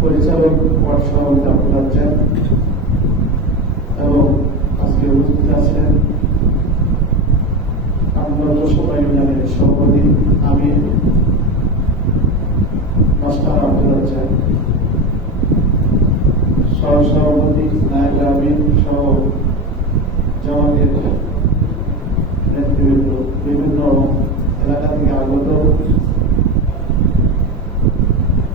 পরিচালক সভাপতি আব্দুল আছেন এবং আজকে উপস্থিত আছেন আমরা লোকসভা ইউনিয়নের সভাপতি আমি মাস্টার আব্দুল আছেন সহসভাপতি নায়ক আমিন সহ জামাতের নেতৃবৃন্দ বিভিন্ন এলাকা থেকে আগত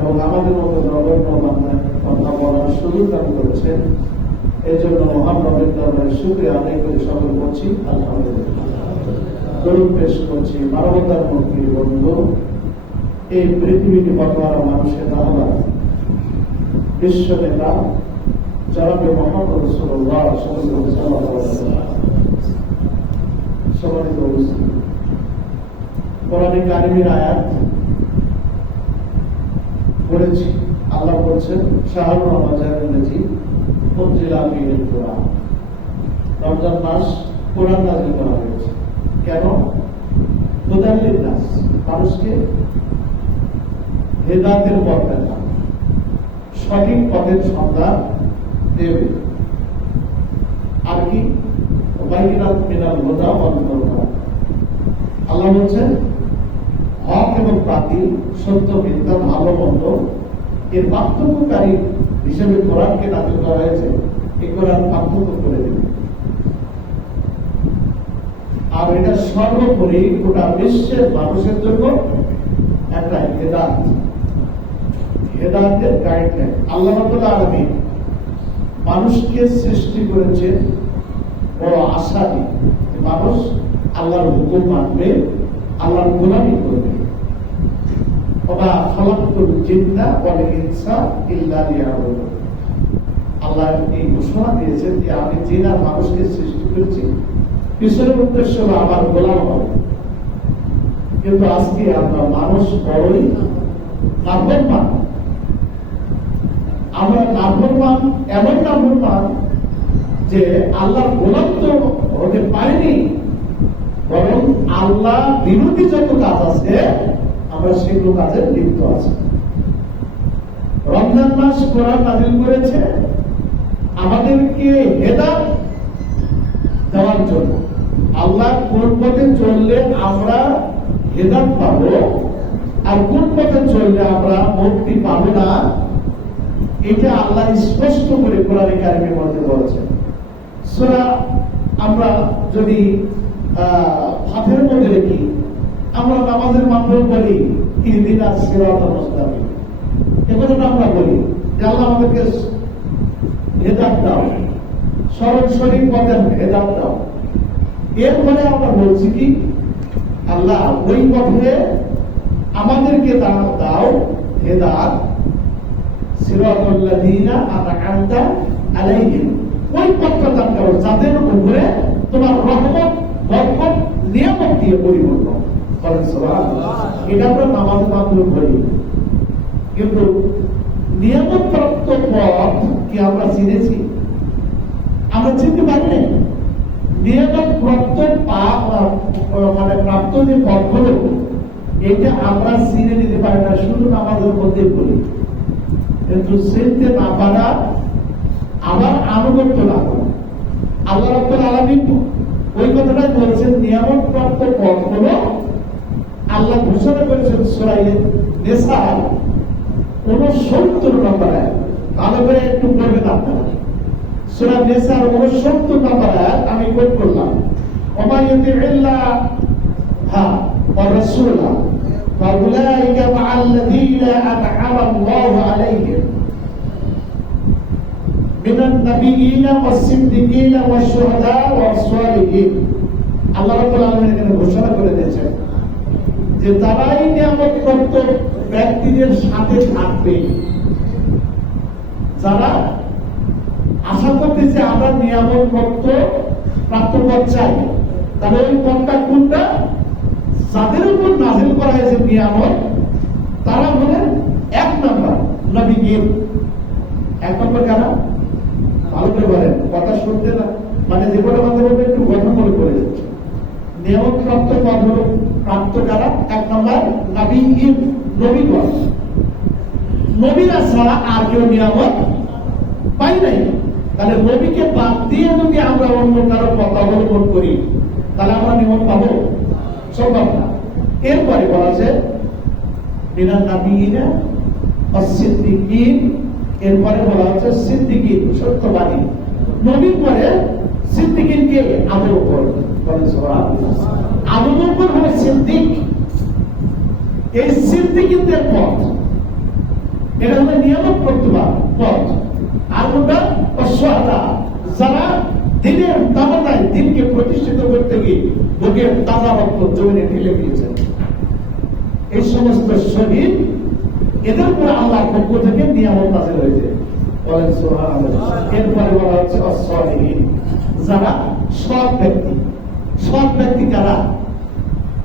এবং আমাদের মতো বাংলায় কথা বলার সুযোগ দান করেছেন। এই জন্য মহানবের দরবারে শুক্রিয়া আদায় করে সকল করছি। আলহামদুলিল্লাহ। পেশ করছি মানবতার মুক্তির বন্ধু। এই পৃথিবীকে বর্তমান মানুষের নাহলা বিশ্ব নেতা, জনাবে মোহাম্মদ ওয়াসাল্লাম। সম্মানিত উপস্থিতি। কোরআনে আয়াত পড়েছি আল্লাহ বলছেন কোরআন রমজান কোরআন নাজিল করা হয়েছে। কেন? মানুষকে হেদাতের পথ সঠিক পথের সন্ধান দেবে। আর কি? বাইরাত মিনাল হুদা। আল্লাহ বলছেন হক এবং বাতিল সত্য, মিথ্যা, ভালো, মন্দ এর পার্থক্যকারী হিসেবে কোরআনকে নাজিল করা হয়েছে। এই কোরআন পার্থক্য করে দেবে আর এটা সর্বোপরি গোটা বিশ্বের মানুষের জন্য একটা হেদাত হেদাতের গাইডলাইন আল্লাহ রাব্বুল আলামিন মানুষকে সৃষ্টি করেছে বড় আশা দিয়ে মানুষ আল্লাহর হুকুম মানবে আল্লাহর গোলামি করবে। জিন্না ওয়াল ইনসা ইল্লা আল্লাহ এই ঘোষণা দিয়েছেন যে আমি মানুষকে সৃষ্টি করেছি। পিছনের উদ্দেশ্য হলো আমার গোলাম হবে কিন্তু আজকে আমরা মানুষ বড়ই নাফরমান আমরা নাফরমান এমন নাফরমান যে আল্লাহ গোলাম তো হতে পারিনি। বরং আল্লাহ বিরোধী যত কাজ আছে, আমরা সেগুলো কাজে লিপ্ত আছি। রমজান মাস কোরআন নাজিল করেছে, আমাদেরকে হেদাত দেওয়ার জন্য। আল্লাহ কোন পথে চললে আমরা হেদাত পাবো, আর কোন পথে চললে আমরা মুক্তি পাবো না, এটা আল্লাহ স্পষ্ট করে কোরআন কারিমের মধ্যে বলেছেন সোরা আমরা যদি হাতের মধ্যে রেখি আমরা নামাজের মাধ্যমে বলি, তিন দিন আজ সেরাত মুস্তাকিম। এ আমরা বলি যে আল্লাহ আমাদেরকে হেদাত দাও সরল শরীর পথে হেদাত দাও। এরপরে আমরা বলছি কি, আল্লাহ ওই পথে আমাদেরকে দাও হেদাত সিরাতুল্লাযীনা আনআমতা আলাইহিম। ওই পথটা দান করো, যাদের উপরে তোমার রহমত বরকত নিয়ামত দিয়ে পরিপূর্ণ। সুবহানাল্লাহ এটা আমরা নামাজ মাধ্যমে করি কিন্তু নিয়ামত প্রাপ্ত পথ কি আমরা চিনেছি? আমরা চিনতে পারি নিয়ামত প্রাপ্ত মানে প্রাপ্ত যে পথগুলো, এটা আমরা চিনে নিতে পারি না, শুধু নামাজের মধ্যে বলি। কিন্তু চিনতে না পারা আবার আনুগত্য না করা আল্লাহ রাব্বুল আলামিন ওই কথাটাই বলছেন নিয়ামত প্রাপ্ত পথ হলো আল্লাহ ঘোষণা করেছেন সূরা নিসা উনসত্তর নম্বর আয়াত ভালো করে একটু পড়বেন আপনারা সূরা নিসার উনসত্তর নম্বর আয়াত আমি কোট করলাম ওমা ইউতিল্লাহ হ্যাঁ ওয়া রাসূলা فأولئك مع الذين أنعم الله عليهم من النبيين والصديقين والشهداء والصالحين আল্লাহ রাব্বুল আলামিন এখানে ঘোষণা করে দিয়েছেন যে তারাই নিয়ামত প্রাপ্ত দিনের সাথে থাকবে যারা আশা করতে যে আমরা নিয়ামক প্রাপ্ত প্রাপ্ত পথ চাই তাহলে ওই পথটা কোনটা যাদের উপর নাজিল করা হয়েছে নিয়ামক তারা হলেন এক নম্বর নবী গির এক নম্বর কারা শুনতে না মানে যে কথা বলবে একটু গঠন করে প্রাপ্ত পদ হল প্রাপ্ত এক নম্বর নবীরা ছাড়া আর কেউ নিয়ামক পাই নাই। তাহলে নবীকে বাদ দিয়ে যদি আমরা অন্য কারও পথ অবলম্বন করি, তাহলে আমরা নিয়ম পাবো? সম্ভব না। এরপরে বলা আছে নাবিয়িনা অসিদ্দিকিন এরপরে বলা হচ্ছে সিদ্দিকিন, সত্যবাদী। নবীর পরে সিদ্দিকিন কে আবু বলেন আবু বকর হলো সিদ্দিক। এই সিদ্দিকিনদের পথ, এটা হলো নিয়ামক প্রতিবাদ পথ। আর যারা দিনের দিনকে প্রতিষ্ঠিত করতে গিয়ে বুকের তাজা রক্ত জমিনে ঢেলে দিয়েছেন এই সমস্ত শহীদ, এদের উপরে আল্লাহর পক্ষ থেকে নিয়ামত নাজিল হয়েছে। বলেন এরপরে যারা সৎ ব্যক্তি সৎ ব্যক্তি কারা?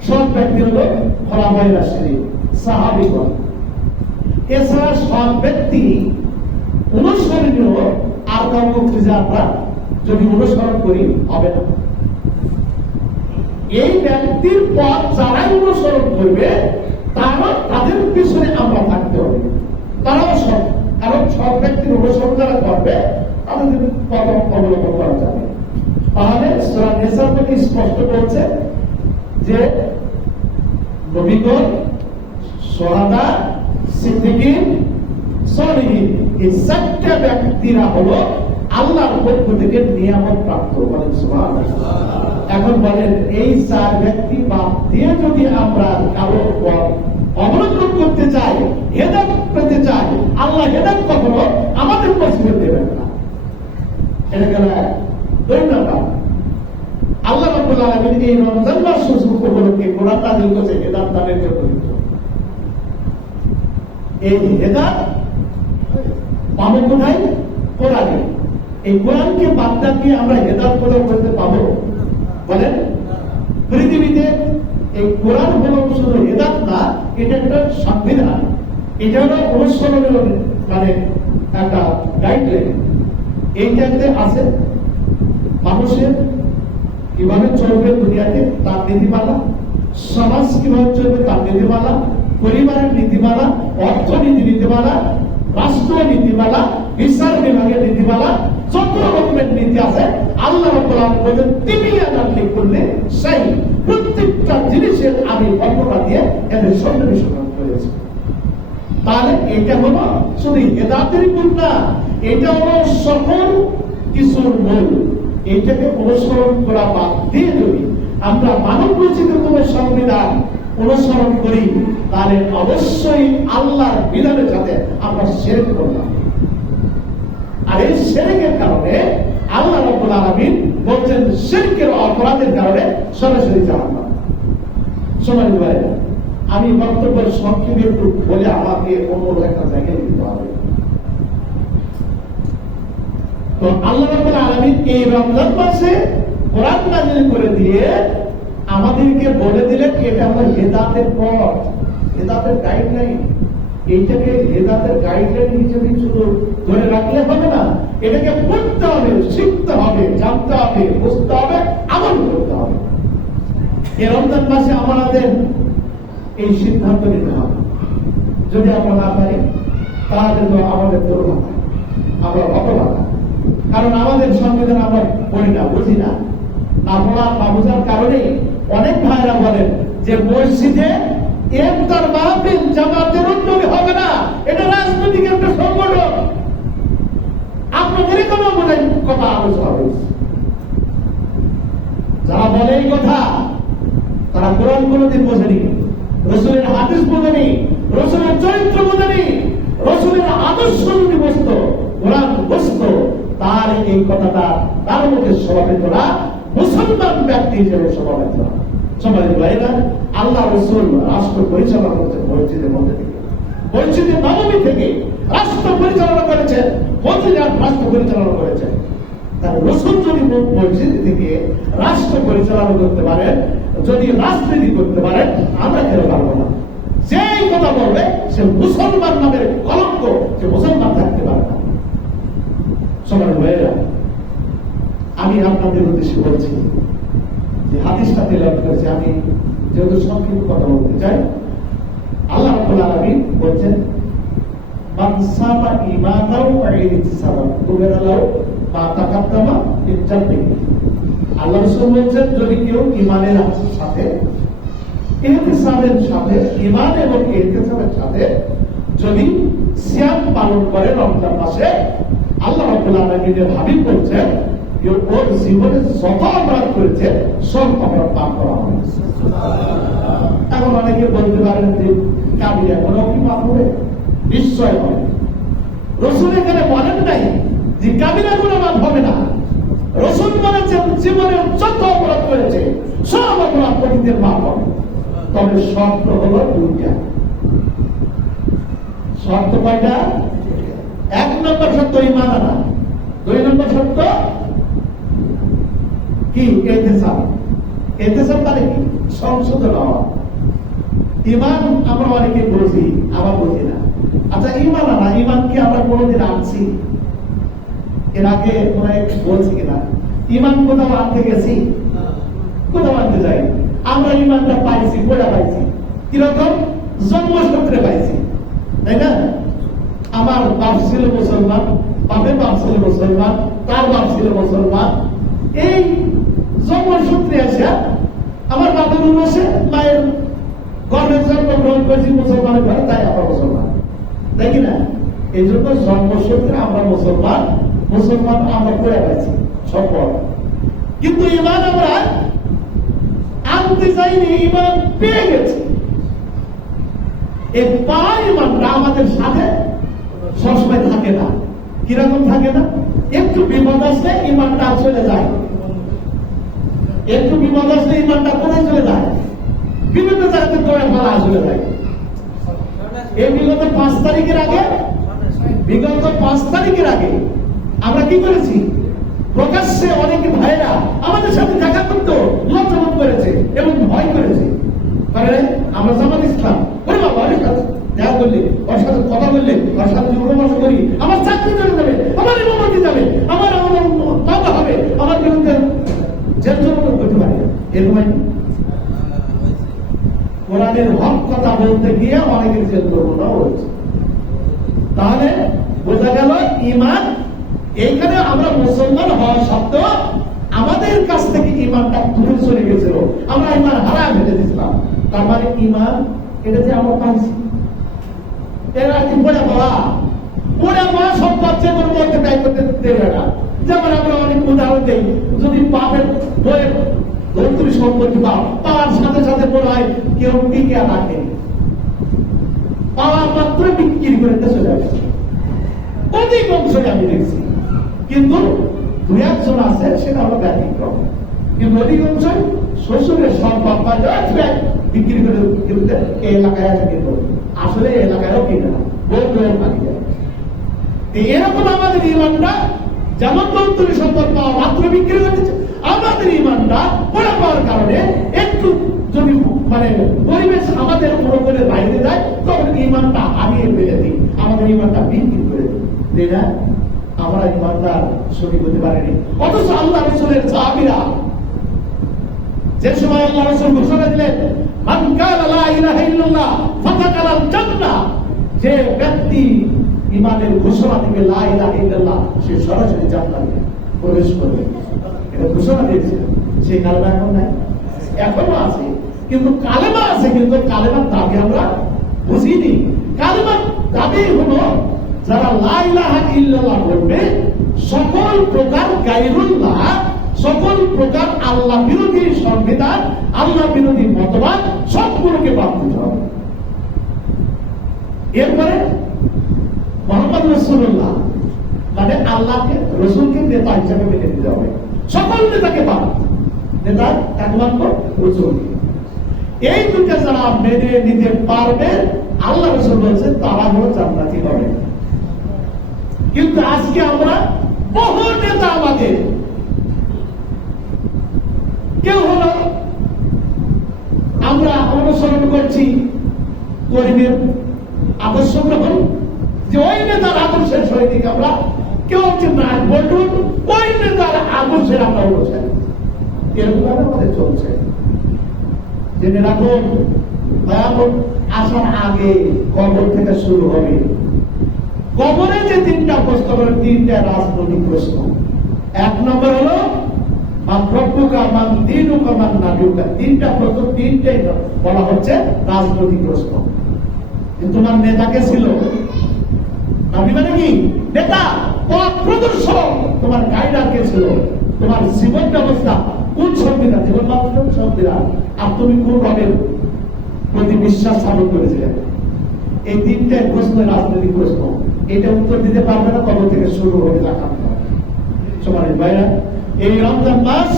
সৎ ব্যক্তি হলো রাশিদিন, সাহাবীগণ। এছাড়া সব ব্যক্তি অনুসরণীয় আর কাউকে আমরা যদি অনুসরণ করি, হবে না। এই ব্যক্তির পথ যারাই অনুসরণ করবে, তারা তাদের পিছনে আমরা থাকতে হবে। তারাও সব কারণ সব ব্যক্তির অনুসরণ যারা করবে তাদের অবলম্বন করা যাবে তাহলে স্পষ্ট যে সলিহিন, এই চারটা ব্যক্তিরা হলো আল্লাহর পক্ষ থেকে নিয়ামত প্রাপ্ত বলেন এখন বলেন, এই চার ব্যক্তি বাদ দিয়ে যদি আমরা কারও অবলম্বন করতে চাই হেদাত আল্লাহ হেদাত কখনো আমাদের পছন্দ দেবেন না। এটা গেল আল্লাহ রাব্বুল আলামিন এই রমজান মাস উপলক্ষে কোরআন নাযিল করেছে হেদাত দানের জন্য। এই হেদাত পাবো কোথায়? কোরআনে। এই কোরআনকে বাদ দিয়ে আমরা হেদাত কোথাও করতে পাবো? বলেন। পৃথিবীতে এই কোরআন হলো শুধু হেদাত না, এটা একটা সংবিধান। এটা অনুসরণের মানে একটা গাইডলাইন এইটাতে আছে। মানুষের কীভাবে চলবে দুনিয়াতে তার নীতিমালা, সমাজ কীভাবে চলবে তার নীতিমালা, পরিবারের নীতিমালা, অর্থনীতি নীতিমালা, রাষ্ট্র নীতিমালা, বিচার বিভাগের নীতিমালা, যত রকমের নীতি আছে, আল্লাহ বলেন তিনি আনাল্লি করলে সেই প্রত্যেকটা জিনিসের আমি বর্ণনা দিয়ে এদের সঙ্গে বিশ্বকাপ করেছি। তাহলে এটা হলো শুধু হেদাতেরই গুণ না এটা হলো সকল কিছুর মূল। এইটাকে অনুসরণ করা বাদ দিয়ে যদি আমরা মানব রচিত কোন সংবিধান অনুসরণ করি, তাহলে অবশ্যই আল্লাহর বিধানের সাথে আমরা শেরেক করলাম আর এই শেরেকের কারণে আল্লাহ রব্বুল আলামিন বলছেন, শেরকের অপরাধের কারণে সরাসরি জাহান্নাম। সময় আমি বক্তব্যের সংক্ষেপে একটু বলে আমাকে অন্য একটা জায়গায় দিতে হবে। তো আল্লাহ এই রমজান মাসে কোরআন করে দিয়ে আমাদেরকে বলে এটা পথ এইটাকে গাইডলাইন হিসেবে শুধু ধরে রাখলে হবে না, এটাকে পড়তে হবে, শিখতে হবে, জানতে হবে, বুঝতে হবে, আমল করতে হবে। এই রমজান মাসে আমাদের এই সিদ্ধান্ত নিতে হবে। যদি আমরা না পারি তাহলে তো আমাদের দুর্ভাগ্য আমরা হতভাগা কারণ আমাদের সংবিধান আমরা পড়ি না, বুঝি না। আমরা না বোঝার কারণে অনেক ভাইরা বলেন যে মসজিদে ইফতার মাহফিল জামাতের উদ্যোগে হবে না। এটা রাজনৈতিক একটা সংগঠন। আপনাদের কোনো মনে কথা আলোচনা হয়েছে। যারা বলে এই কথা, তারা কোরআন কোনোদিন বোঝেনি। রসুলের হাদিস বোঝেনি রসুলের চরিত্র বোঝেনি রসুলের আদর্শ যদি বসত, কোরআন বসত, তার এই কথাটা তার মধ্যে সমাবেত না, মুসলমান ব্যক্তি হিসেবে সমাবেত না। আল্লাহ রসুল রাষ্ট্র পরিচালনা করছেন মসজিদের মধ্যে থেকে। মসজিদে নবমী থেকে রাষ্ট্র পরিচালনা করেছেন মন্ত্রীরা রাষ্ট্র পরিচালনা রসুন যদি মসজিদ থেকে রাষ্ট্র পরিচালনা করতে পারেন যদি রাজনীতি করতে পারেন আমরা কেন পারব না? যেই কথা বলবে, সে মুসলমান নামের কলঙ্ক, সে মুসলমান থাকতে পারে না। সবার আমি আপনাদের উদ্দেশ্যে বলছি যে হাদিসটা তেলাওয়াত করেছি। আমি যেহেতু সংক্ষিপ্ত কথা বলতে চাই, আল্লাহ রাব্বুল আলামিন বলছেন, মান সামা ঈমানাও ওয়া ইহতিসাবান কুবেরালাও মা তাকাদ্দামা জানবিহি যদি কেউ ঈমানের সাথে সাথে ঈমান এবং ইহতিসাবের সাথে যদি সিয়াম পালন করে রমজান মাসে, আল্লাহ রাব্বুল আলামিনের হাবিব ওর জীবনে যত অপরাধ করেছে, সব অপরাধ মাফ করা এখন অনেকে বলতে পারেন যে কাবির এখনও কি হবে? নিশ্চয় হবে। রসুল এখানে বলেন নাই যে, কাবিরা গুলো মাফ হবে না। রসুল বলেছেন জীবনে যত অপরাধ করেছে সব অপরাধ পরিদের মাফ হবে তবে শর্ত হলো দুইটা। শর্ত কয়টা? এক নম্বর শর্ত ইমান আনা। দুই নম্বর শর্ত কি? এতেসাম এতেসাম মানে কি? সংশোধন হওয়া। ইমান আমরা অনেকে বুঝি, আবার বুঝি না। আচ্ছা ইমান আনা ইমান কি আমরা কোনোদিন আনছি? এর আগে হয় বলছি কিনা ইমান কোথাও আনতে গেছি? কোথাও আনতে যাই আমরা ইমানটা পাইছি কোটা পাইছি। কীরকম? জন্মসূত্রে পাইছি। তাই না? আমার বাপ ছিল মুসলমান, বাপের বাপ ছিল মুসলমান, তার বাপ ছিল মুসলমান। এই জন্মসূত্রে আসা আমার বাপের উন্নসে মায়ের গর্ভে জন্মগ্রহণ করেছি, মুসলমানের ঘরে, তাই আমার মুসলমান। তাই কিনা এই জন্য জন্মসূত্রে আমরা মুসলমান। মুসলমান আমরা করে পাইছি সম্পর্ক কিন্তু ইমান আমরা আনতে চাইনি ইমান পেয়ে গেছি। এই পাওয়া ইমানটা আমাদের সাথে সবসময় থাকে না। কীরকম থাকে না? একটু বিপদ আসলে ইমানটা চলে যায়। একটু বিপদ আসলে ইমানটা কোথায় চলে যায়? বিভিন্ন জায়গাতে দৌড়ে ফেলা চলে যায়। এই বিগত পাঁচ তারিখের আগে, বিগত পাঁচ তারিখের আগে আমরা কি করেছি? প্রকাশ্যে অনেক ভাইরা আমাদের সাথে দেখা করতো, লজ্জাবোধ করেছে এবং ভয় করেছে। আমরা জামাত ইসলাম, ওরে বাবা অনেক দেখা করলে, ওর সাথে কথা বললে, ওর সাথে পরামর্শ করি, আমার চাকরি চলে যাবে, আমার যাবে, আমার আমার বাবা হবে, আমার বিরুদ্ধে জেল করতে পারে। এরকম কোরআনের হক কথা বলতে গিয়ে অনেকের জেল দুর্ঘটনা হয়েছে। তাহলে বোঝা গেল ইমান এইখানে আমরা মুসলমান হওয়া সত্ত্বেও আমাদের কাছ থেকে ইমানটা দূরে চলে গেছিল আমরা ইমান হারা ফেলে মানে ইমান, এটা যে আমরা পাইছি। এরা কি পড়ে পাওয়া পড়ে পাওয়া সব বাচ্চা করে মধ্যে ব্যয় করতে দেবে না। যেমন আমরা অনেক উদাহরণ দিই, যদি পাপের বইয়ের ধর্তরি সম্পত্তি পাও পাওয়ার সাথে সাথে বলা হয় কেউ টিকে রাখেনি পাওয়া মাত্র বিক্রি করে দেশে যাবে অধিক অংশে আমি দেখছি। কিন্তু দুই একজন আছে, সেটা হলো ব্যতিক্রম। কিন্তু অধিকাংশ শ্বশুরের সম্পদ বিক্রি করে কিন্তু এই এলাকায় আছে কিন্তু। আসলে এলাকায়ও কিনে না বউয়ের মালিক তো এরকম আমাদের ইমানটা, যেমন বৌদ্ধরি সম্পদ পাওয়া মাত্র বিক্রি করতেছে আমাদের ইমানটা পড়ে পাওয়ার কারণে একটু যদি মানে পরিবেশ আমাদের মনোবলের বাইরে যায়, তখন ইমানটা হারিয়ে ফেলে দিই, আমাদের ইমানটা বিক্রি করে দিই। আমরা ইমানটা শরীর করতে পারিনি। অথচ আল্লাহ রসুলের সাহাবিরা যে সময় আল্লাহ রসুল ঘোষণা দিলেন, মান কালা লা ইলাহা ইল্লাল্লাহ জান্নাহ যে ব্যক্তি ইমানের ঘোষণা দিবে লা ইলাহা ইল্লাল্লাহ, সে সরাসরি জান্নাতে প্রবেশ করবে। এটা ঘোষণা দিয়েছে। সেই কালেমা এখন নাই। এখনও আছে, কিন্তু কালেমা আছে, কিন্তু কালেমার দাবি আমরা বুঝিনি। কালেমার দাবি হলো, যারা লা ইলাহা ইল্লাল্লাহ বলবে, সকল প্রকার গায়রুল্লাহ সকল প্রকার আল্লাহ বিরোধী সংবিধান, আল্লাহ বিরোধী মতবাদ, সবগুলোকে বাদ এরপরে মোহাম্মদ রসুল্লাহ মানে আল্লাহকে, রসুলকে নেতা হিসাবে মেনে নিতে হবে। সকল নেতাকে বাদ নেতা একমাত্র রসুল। এই দুটা যারা মেনে নিতে পারবে, আল্লাহ রসুল বলছে তারা হলো জান্নাতি হবে। কিন্তু আজকে আমরা বহু নেতা আমাদের কেউ হলো। আমরা অনুসরণ করছি গরিবের আদর্শ গ্রহণ, যে ওই নেতার আদর্শের সৈনিক আমরা কেউ হচ্ছে না। বলুন, ওই নেতার আদর্শের আমরা অনুসারী এরকম আমাদের চলছে। জেনে রাখুন আসার আগে কবর থেকে শুরু হবে। কবরে যে তিনটা প্রশ্ন করে তিনটা রাজনৈতিক প্রশ্ন। এক নম্বর হলো তিনটা প্রশ্ন তিনটাই বলা হচ্ছে রাজনৈতিক প্রশ্ন। যে তোমার নেতাকে ছিল? নাবি মানে কি? নেতা পথ প্রদর্শক, তোমার গাইডার কে ছিল? তোমার জীবন ব্যবস্থা, কোন সংবিধান জীবন ব্যবস্থা সংবিধান আর তুমি কোন রবের প্রতি বিশ্বাস স্থাপন করেছিলেন এই তিনটে প্রশ্ন রাজনৈতিক প্রশ্ন। এটা উত্তর দিতে পারবে না কবে থেকে শুরু হবে দেখা সমাজ ভাইরা এই রমজান মাস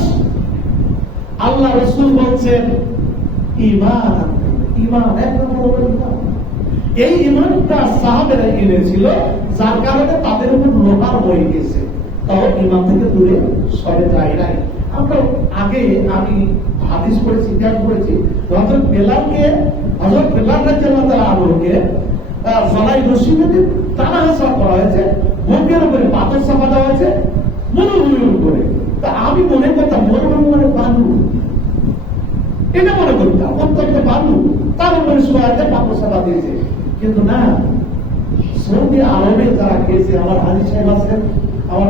আল্লাহ রসুল বলছেন ইমান ইমান এক নম্বর এই ইমানটা সাহাবেরা এনেছিল, যার কারণে তাদের উপর লোহার হয়ে গেছে। ইমান থেকে দূরে যায় নাই। আমরা আগে আমি হাদিস পড়েছি ইতিহাস পড়েছি। হজরত বেলালকে হজরত বেলাল রাজ্যের তার আলোকে ফলাই রশি বেঁধে টানা হাসা করা হয়েছে, বুকের উপরে পাথর চাপা দেওয়া হয়েছে উপরে তা আমি মনে করতাম মরুভূমি মানে বালু এটা মনে করতাম বালু তার উপরে সোয়াতে চাপা দিয়েছে। কিন্তু না, সৌদি আরবে যারা গেছে আমার হাজি সাহেব আছেন, আমার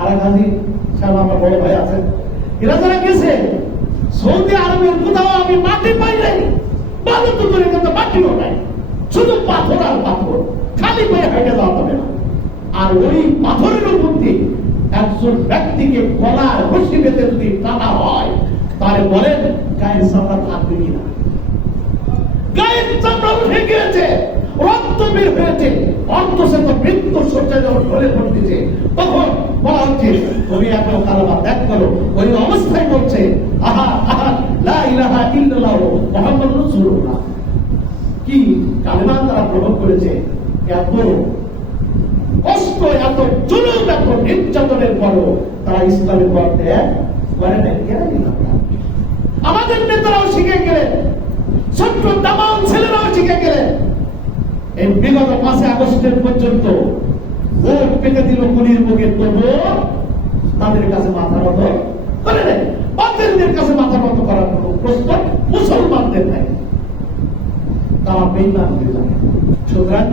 আর এক হাজি সাহেব, আমার বড় ভাই আছেন, এরা যারা গেছে সৌদি আরবের কোথাও আমি মাটি পাই নাই। তো কিন্তু নাই। শুধু পাথর আর পাথর, খালি পায়ে হেঁটে যাওয়া হবে না। আর ওই পাথরের উপর দিয়ে একজন ব্যক্তিকে গলার রশি বেঁধে যদি টানা হয় তাহলে বলেন, গায়ের চামড়া থাকবে কিনা? গায়ের চামড়া উঠে গিয়েছে, রক্ত বের হয়েছে মৃত্যু যখন পড়তেছে, তখন বলা হচ্ছে, তুমি ত্যাগ করো, ওই অবস্থায় বলছে, আহা আহা, লা ইলাহা ইল্লাল্লাহ রাসূলুল্লাহ। কি কালেমা তারা গ্রহণ করেছে? এত কষ্ট, এত জুলুম, এত নির্যাতনের পরও তারা ইসলামের পর ত্যাগ করে নাই, কেন দিলাম না? আমাদের নেতারাও শিখে গেলেন ছোট্ট দামাল ছেলেরাও শিখে গেলেন এই বিগত পাঁচে আগস্টের পর্যন্ত ভোট পেতে দিল কুলির মুখে, তবুও তাদের কাছে মাথা মত করে নেই। বাতিলদের কাছে মাথা মত করার কোনো প্রশ্ন মুসলমানদের নাই। তারা বেইমান হয়ে যাবে। সুতরাং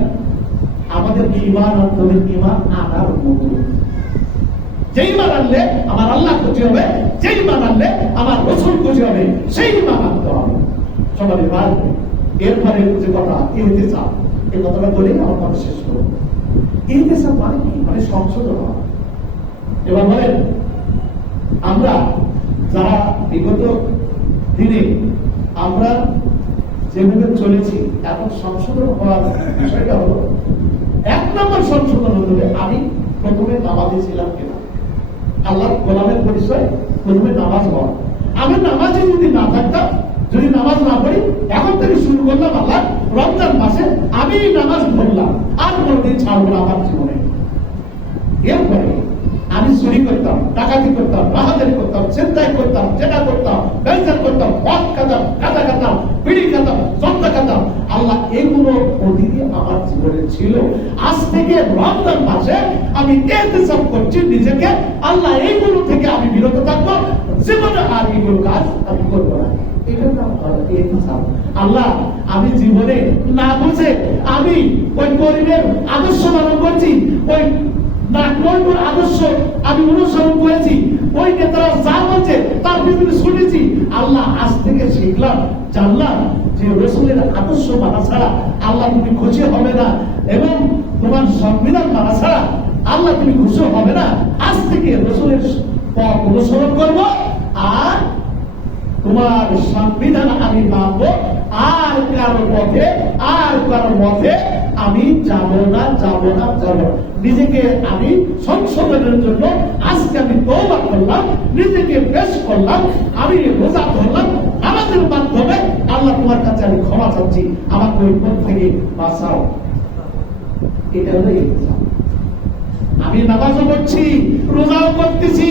আমাদের ইমান আর তোদের ইমান আনার মতো যেই মান আনলে আমার আল্লাহ খুশি হবে, যেই মান আনলে আমার রসুল খুশি হবে, সেই মান আনতে হবে। সবাই মান এরপরে যে কথা ইহতেসাব এই কথাটা বলে আমার কথা শেষ করব। ইহতেসাব মানে কি? মানে সংশোধন হওয়া। এবার বলেন, আমরা যারা বিগত দিনে আমরা যেভাবে চলেছি, এখন সংশোধন হওয়ার বিষয়টা হলো, এক নম্বর সংশোধন হতে আমি প্রথমে নামাজে ছিলাম কিনা। আল্লাহ গোলামের পরিচয়, প্রথমে নামাজ হওয়া আমি নামাজে যদি না থাকতাম যদি নামাজ না পড়ি, এখন থেকে শুরু করলাম আল্লাহ রমজান মাসে আমি নামাজ পড়লাম, আর কোনদিন ছাড়বো না আমার জীবনে। এরপরে আমি চুরি করতাম, ডাকাতি করতাম রাহাদারি করতাম চিন্তাই করতাম, জেনা করতাম ব্যবসা করতাম পথ খাতাম কাদা খাতাম, বিড়ি খাতাম চন্দা খাতাম। আল্লাহ এগুলো অতীতে আমার জীবনে ছিল। আজ থেকে রমজান মাসে আমি এহতেসাব করছি নিজেকে, আল্লাহ এইগুলো থেকে আমি বিরত থাকব, জীবনে আর এইগুলো কাজ আমি করব না। আল্লাহ, আমি জীবনে না বুঝে আমি ওই গরিবের আদর্শ পালন করছি, ওই আদর্শ আমি অনুসরণ করেছি, ওই নেতারা যা বলছে তার শুনেছি। আল্লাহ আজ থেকে শিখলাম, জানলাম যে রসুলের আদর্শ মানা ছাড়া আল্লাহ তুমি খুশি হবে না এবং তোমার সংবিধান মানা ছাড়া আল্লাহ তুমি খুশি হবে না। আজ থেকে রসুলের পথ অনুসরণ করব, আর তোমার সংবিধান আমি মানবো। আর কারও পথে, আর কারও পথে আমি যাব না যাব না, যাব নিজেকে আমি সংশোধনের জন্য আজকে আমি তৌবা করলাম, নিজেকে পেশ করলাম, আমি রোজা ধরলাম আমাদের মাধ্যমে আল্লাহ তোমার কাছে আমি ক্ষমা চাচ্ছি। আমাকে ওই পথ থেকে বাঁচাও। এটা হলো আমি নামাজও করছি রোজাও করতেছি,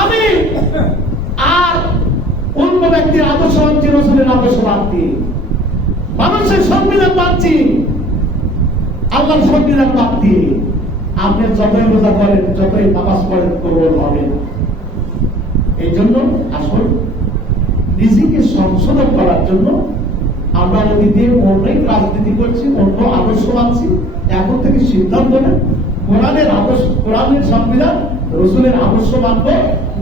আমি আর অন্য ব্যক্তির আদর্শ মানছি রসুলের আদর্শ দিয়ে। মানুষের সংবিধান মানছি আল্লাহর সংবিধান দিয়ে আপনি যতই রোজা করেন, যতই নামাজ পড়েন, কবল হবে এই জন্য আসল নিজেকে সংশোধন করার জন্য আমরা অতীতে অনেক রাজনীতি করছি, অন্য আদর্শ মানছি, এখন থেকে সিদ্ধান্ত নেন, কোরআনের আদর্শ, কোরআনের সংবিধান, রসুলের আদর্শ মানব,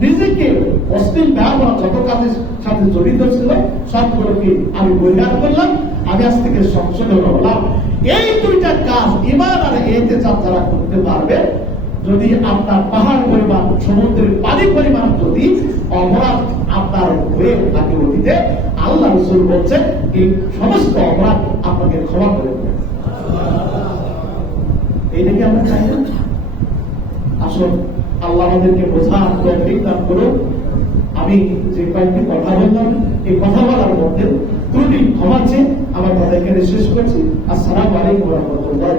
নিজেকে অশ্লীল ব্যবহার যত কাজের সাথে জড়িত ছিল, সবগুলোকে আমি বৈরাগ করলাম। আমি আজ থেকে সংশোধন হলাম। এই দুইটা কাজ ইমান আর এতে যারা করতে পারবে, যদি আপনার পাহাড় পরিমাণ, সমুদ্রের পানি পরিমাণ যদি অপরাধ আপনার হয়ে থাকে অতীতে, আল্লাহ রসুল বলছেন, এই সমস্ত অপরাধ আপনাকে ক্ষমা করে দেবে। এইটাকে আমরা চাই না? আসুন, আল্লাহ আমাদেরকে বোঝার তৌফিক দান করুন। আমি যে কয়েকটি কথা বললাম, এই কথা বলার মধ্যে ত্রুটি ক্ষমা আমার কথা এখানে শেষ করছি। আসসালামু আলাইকুম রহমতুল্লাহ।